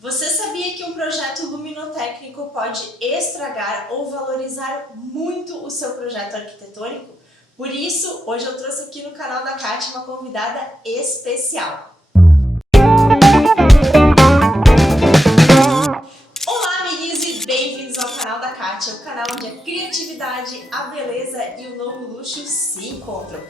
Você sabia que um projeto luminotécnico pode estragar ou valorizar muito o seu projeto arquitetônico? Por isso, hoje eu trouxe aqui no canal da Kátia uma convidada especial. Olá, amiguinhos, e bem-vindos ao canal da Kátia, o canal onde a criatividade, a beleza e o novo luxo se encontram.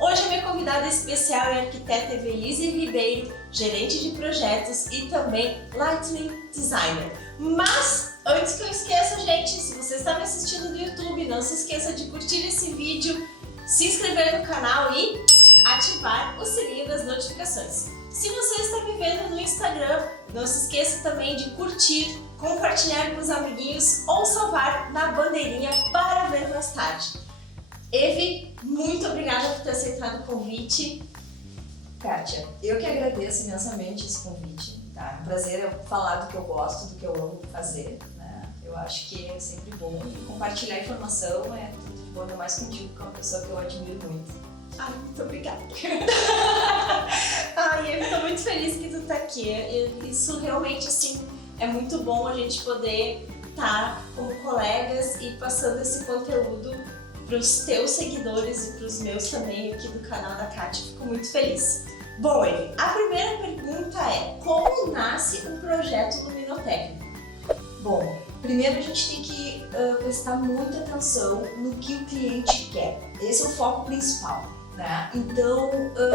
Hoje a minha convidada especial é a arquiteta Evelise Ribeiro, gerente de projetos e também lighting designer. Mas, antes que eu esqueça, gente, se você está me assistindo no YouTube, não se esqueça de curtir esse vídeo, se inscrever no canal e ativar o sininho das notificações. Se você está me vendo no Instagram, não se esqueça também de curtir, compartilhar com os amiguinhos ou salvar na bandeirinha para ver mais tarde. Evi, muito obrigada por ter aceitado o convite. Kátia, eu que agradeço imensamente esse convite, tá? É um prazer eu falar do que eu gosto, do que eu amo fazer, né? Eu acho que é sempre bom compartilhar informação, é tudo de bom, ainda mais contigo, que é uma pessoa que eu admiro muito. Ai, muito obrigada. Ai, eu estou muito feliz que tu tá aqui. Isso realmente, assim, é muito bom a gente poder estar como colegas e passando esse conteúdo para os teus seguidores e para os meus também aqui do canal da Kátia. Fico muito feliz. Bom, Evi, a primeira pergunta é: como nasce um projeto luminotécnico? Bom, primeiro a gente tem que prestar muita atenção no que o cliente quer. Esse é o foco principal, né? Então,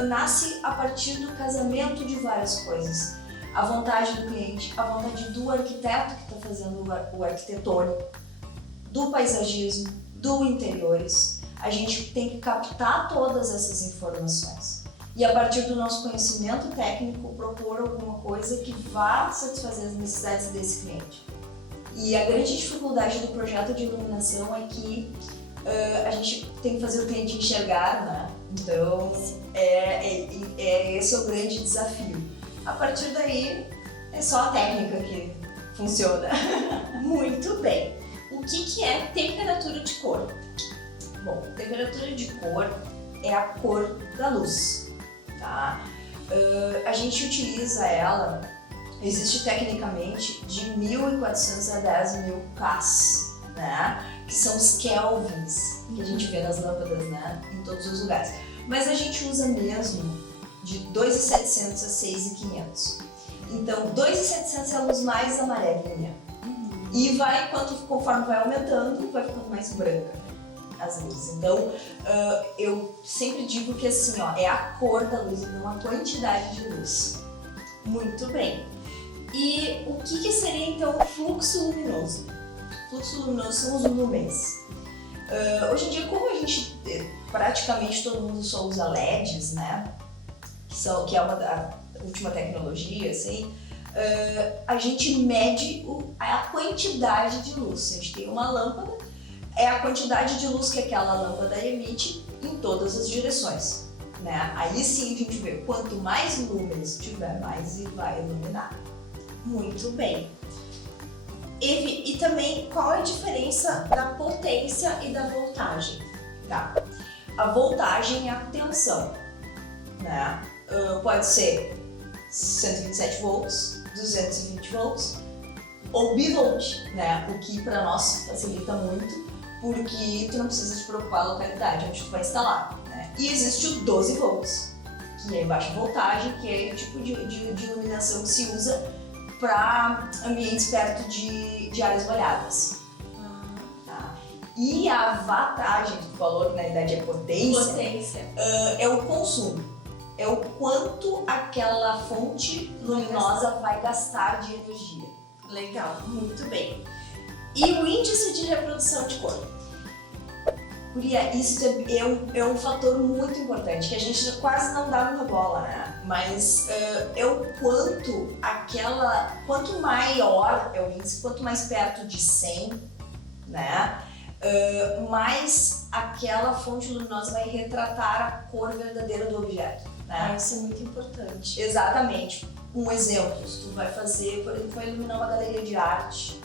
nasce a partir do casamento de várias coisas. A vontade do cliente, a vontade do arquiteto que está fazendo o arquitetônico, do paisagismo, do interiores. A gente tem que captar todas essas informações e, a partir do nosso conhecimento técnico, propor alguma coisa que vá satisfazer as necessidades desse cliente. E a grande dificuldade do projeto de iluminação é que a gente tem que fazer o cliente enxergar, né? Então, esse é o grande desafio. A partir daí, é só a técnica que funciona. Muito bem. O que é temperatura de cor? Bom, temperatura de cor é a cor da luz, tá? A gente utiliza ela, existe tecnicamente de 1.400 a 10.000 Ks, né? Que são os kelvins que a gente vê nas lâmpadas, né? Em todos os lugares. Mas a gente usa mesmo de 2.700 a 6.500. Então, 2.700 é a luz mais amarelinha. E conforme vai aumentando, vai ficando mais branca as luzes. Então, eu sempre digo que assim, ó, é a cor da luz e não a quantidade de luz. Muito bem. E o que seria então o fluxo luminoso? Fluxo luminoso são os lumens. Hoje em dia, como a gente praticamente todo mundo só usa LEDs, né? Que é a última tecnologia, assim. A gente mede a quantidade de luz. Se a gente tem uma lâmpada, é a quantidade de luz que aquela lâmpada emite em todas as direções, né? Aí sim a gente vê quanto mais lumens tiver, mais vai iluminar. Muito bem. E também, qual é a diferença da potência e da voltagem? Tá. A voltagem é a tensão, né? Pode ser 127 volts, 220 volts ou bivolt, né? O que para nós facilita muito, porque tu não precisa te preocupar a localidade onde tu vai instalar, né? E existe o 12 volts, que é baixa voltagem, que é o tipo de iluminação que se usa para ambientes perto de áreas molhadas. Tá? E a wattagem, que tu falou que na verdade é potência. É o consumo. É o quanto aquela fonte luminosa vai gastar de energia. Legal, muito bem. E o índice de reprodução de cor? Guria, isso é um fator muito importante, que a gente quase não dá muita bola, né? Mas é o quanto maior é o índice, quanto mais perto de 100, né? Mais aquela fonte luminosa vai retratar a cor verdadeira do objeto. Né? Isso é muito importante. Exatamente. Um exemplo, se tu vai fazer, por exemplo, vai iluminar uma galeria de arte.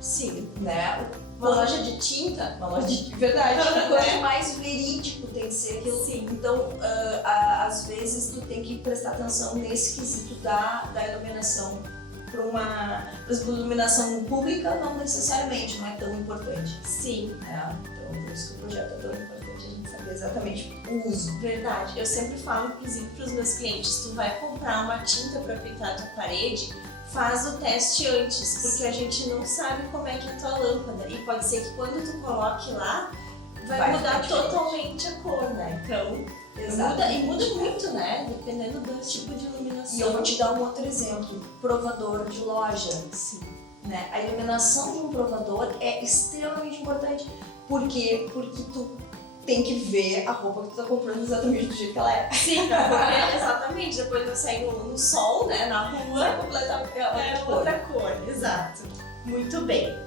Sim. Né? Uma loja de tinta? Uma loja de verdade. Quanto mais verídico tem que ser aquilo. Sim. Então, às vezes, tu tem que prestar atenção nesse quesito da iluminação uma iluminação pública, não necessariamente, não é tão importante. Sim. Então, por isso que o projeto é tão importante, a gente saber exatamente o uso. Verdade. Eu sempre falo, inclusive, para os meus clientes, tu vai comprar uma tinta para pintar a tua parede, faz o teste antes, porque a gente não sabe como é que é a tua lâmpada. E pode ser que quando tu coloque lá, vai mudar totalmente a cor, né? Então, muda muito, né? Dependendo do tipo de iluminação. E eu vou te dar um outro exemplo, provador de loja. Sim. Né? A iluminação de um provador é extremamente importante. Por quê? Porque tu tem que ver a roupa que tu tá comprando exatamente do jeito que ela é. Sim, porque exatamente, depois vai sair no sol, né, na rua, É completamente outra cor. Exato. Muito bem.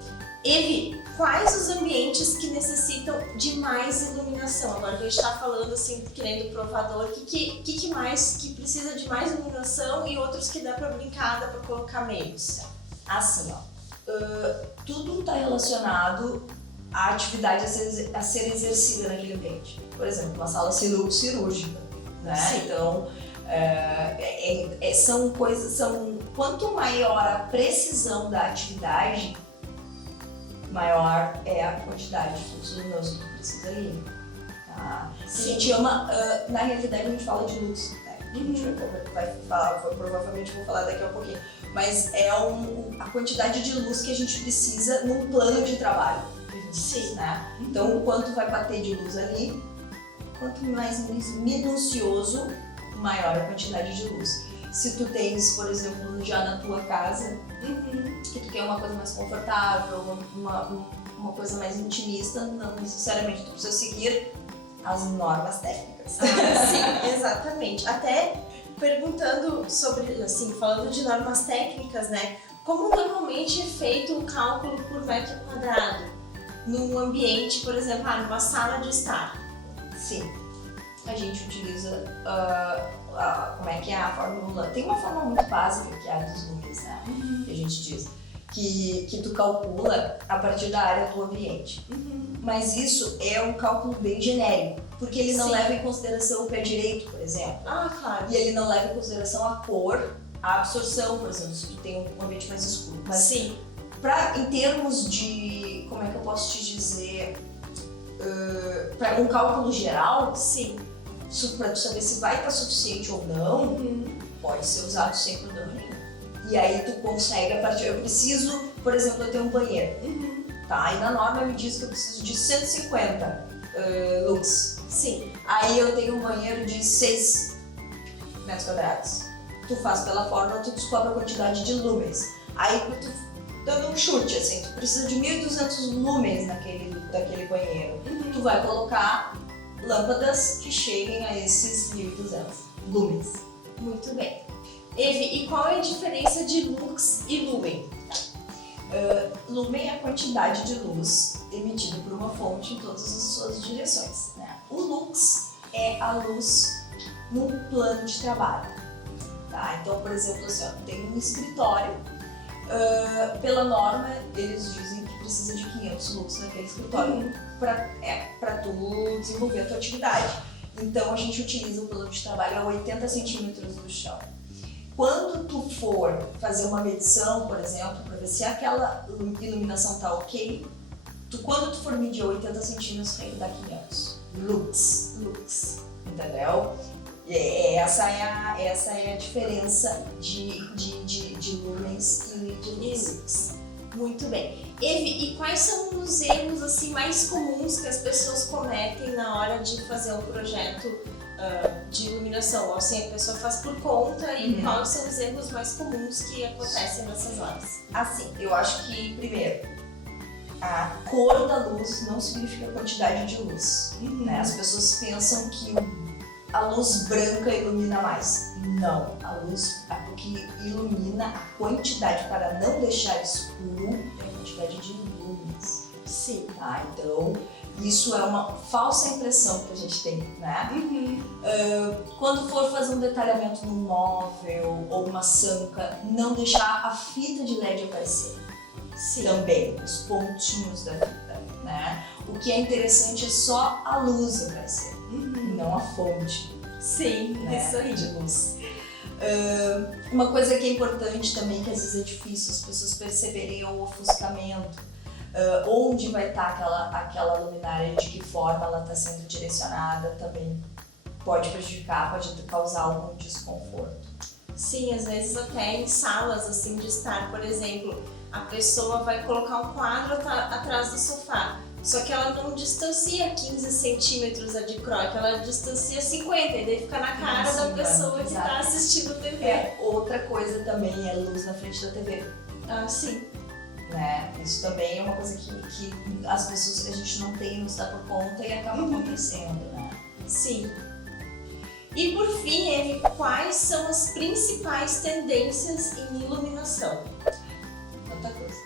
Evi, quais os ambientes que necessitam de mais iluminação? Agora que a gente está falando assim, que nem do provador, que mais que precisa de mais iluminação e outros que dá para brincar, dá para colocar menos? Assim, tudo está relacionado à atividade a ser exercida naquele ambiente. Por exemplo, uma sala cirúrgica, né? Sim. Então, são coisas, quanto maior a precisão da atividade, maior é a quantidade de fluxo luminoso que tu precisa ali. Tá? A gente ama, na realidade a gente fala de luz, né? A gente vai falar, provavelmente vou falar daqui a pouquinho, mas é a quantidade de luz que a gente precisa num plano de trabalho. Sim. Né? Então, quanto vai bater de luz ali, quanto mais minucioso, maior a quantidade de luz. Se tu tens, por exemplo, já na tua casa, que tu quer uma coisa mais confortável, uma coisa mais intimista, não necessariamente tu precisa seguir as normas técnicas. Sim, exatamente. Até perguntando sobre, assim, falando de normas técnicas, né? Como normalmente é feito um cálculo por metro quadrado num ambiente, por exemplo, numa sala de estar? Sim, a gente utiliza como é que é a fórmula? Tem uma fórmula muito básica que é a dos lumens, né? Que a gente diz que tu calcula a partir da área do ambiente. Mas isso é um cálculo bem genérico, porque ele não leva em consideração o pé direito, por exemplo. Claro. E ele não leva em consideração a cor, a absorção, por exemplo, se tu tem um ambiente mais escuro. Mas sim. Em termos de, como é que eu posso te dizer, para um cálculo geral, sim, para tu saber se vai estar suficiente ou não, pode ser usado sem problema nenhum. E aí tu consegue, a partir, eu preciso, por exemplo, eu tenho um banheiro, tá? E na norma me diz que eu preciso de 150 lux. Sim. Aí eu tenho um banheiro de 6 metros quadrados. Tu faz pela fórmula, tu descobre a quantidade de lumens. Aí tu dando um chute, assim, tu precisa de 1.200 lumens daquele banheiro. Tu vai colocar lâmpadas que cheguem a esses 1.200 lumens. Muito bem. Evi, e qual é a diferença de lux e lumen? Lumen é a quantidade de luz emitida por uma fonte em todas as suas direções, né? O lux é a luz num plano de trabalho. Tá? Então, por exemplo, assim, tem um escritório. Pela norma, eles dizem que precisa de 500 lux naquele escritório para tu desenvolver a tua atividade. Então, a gente utiliza o plano de trabalho a 80 centímetros do chão. Quando tu for fazer uma medição, por exemplo, para ver se aquela iluminação tá ok, quando tu for medir a 80 centímetros, tem que dar 500 lux, entendeu? Essa é a diferença de lumens e de lux. Muito bem. Evi, e quais são os erros assim, mais comuns que as pessoas cometem na hora de fazer um projeto de iluminação? Ou assim, a pessoa faz por conta e quais são os erros mais comuns que acontecem nessas horas? Assim, eu acho que, primeiro, a cor da luz não significa quantidade de luz. Né? As pessoas pensam que a luz branca ilumina mais. Não, o que ilumina a quantidade para não deixar escuro é a quantidade de lumens. Sim. Tá? Então, isso é uma falsa impressão que a gente tem, né? Quando for fazer um detalhamento num móvel ou uma sanca, não deixar a fita de LED aparecer. Sim. Também, os pontinhos da fita, né? O que é interessante é só a luz aparecer, não a fonte. Sim, né? isso aí. De luz. Uma coisa que é importante também, que às vezes é difícil as pessoas perceberem, é o ofuscamento. Onde vai estar aquela luminária, de que forma ela está sendo direcionada, também pode prejudicar, pode causar algum desconforto. Sim, às vezes até em salas assim de estar, por exemplo, a pessoa vai colocar um quadro atrás do sofá, só que ela não distancia 15 centímetros a dicróica, ela distancia 50, e daí fica na cara da pessoa que está assistindo TV. Outra coisa também é luz na frente da TV. Ah, sim. Né? Isso também é uma coisa que as pessoas, a gente não tem, não se dá por conta e acaba acontecendo, né? Sim. E por fim, Eve, quais são as principais tendências em iluminação? Tanta coisa.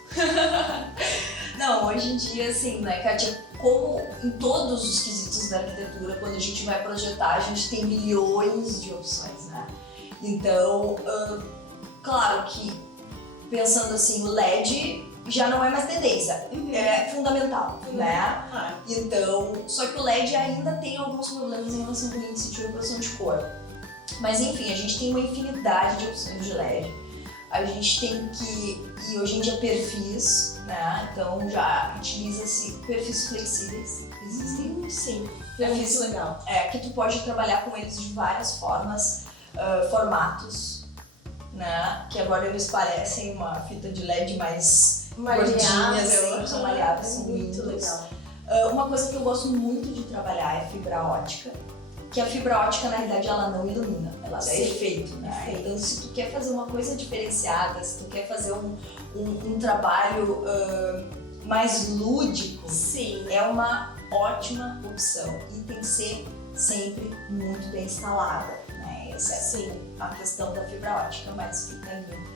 Não, hoje em dia, assim, né, Kátia, como em todos os quesitos da arquitetura, quando a gente vai projetar, a gente tem milhões de opções, né? Então, claro que, pensando assim, o LED já não é mais tendência, é fundamental, né? Então, só que o LED ainda tem alguns problemas em relação ao índice de evaporação de cor. Mas enfim, a gente tem uma infinidade de opções de LED. A gente tem e hoje em dia perfis, né? Então já utiliza-se perfis flexíveis, existem. Sim, Perfis muito legal. que tu pode trabalhar com eles de várias formas, formatos, né? Que agora eles parecem uma fita de LED mais gordinhas, assim, são maleáveis, são muito lindos. legal. Uma coisa que eu gosto muito de trabalhar é fibra ótica, que a fibra ótica, na realidade, ela não ilumina, ela dá efeito, né? Efeito. Então, se tu quer fazer uma coisa diferenciada, se tu quer fazer um trabalho mais lúdico, Sim. é uma ótima opção e tem que ser sempre muito bem instalada, né? Essa é a questão da fibra ótica, mas fica lindo.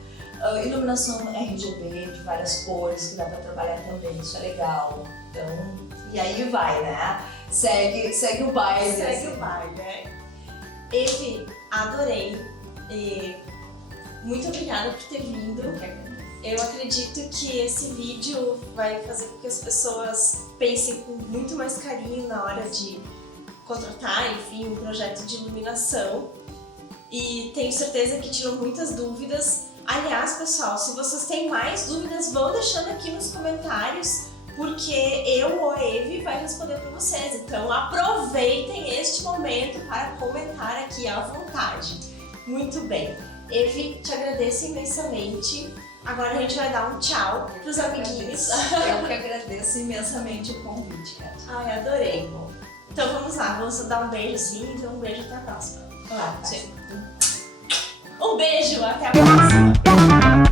Iluminação RGB de várias cores que dá para trabalhar também, isso é legal. Então, e aí vai, né? Segue o baile. Segue o baile, né? Eve, adorei. E muito obrigada por ter vindo. Eu acredito que esse vídeo vai fazer com que as pessoas pensem com muito mais carinho na hora de contratar, enfim, um projeto de iluminação. E tenho certeza que tirou muitas dúvidas. Aliás, pessoal, se vocês têm mais dúvidas, vão deixando aqui nos comentários, porque eu ou a Eve vai responder para vocês. Então aproveitem este momento para comentar aqui à vontade. Muito bem. Eve, te agradeço imensamente. Agora a gente vai dar um tchau para os amiguinhos. Eu que agradeço imensamente o convite, Kátia. Ai, adorei. Então vamos lá, vamos dar um beijo sim. Então um beijo, até a próxima. Olá, Um beijo, até a próxima.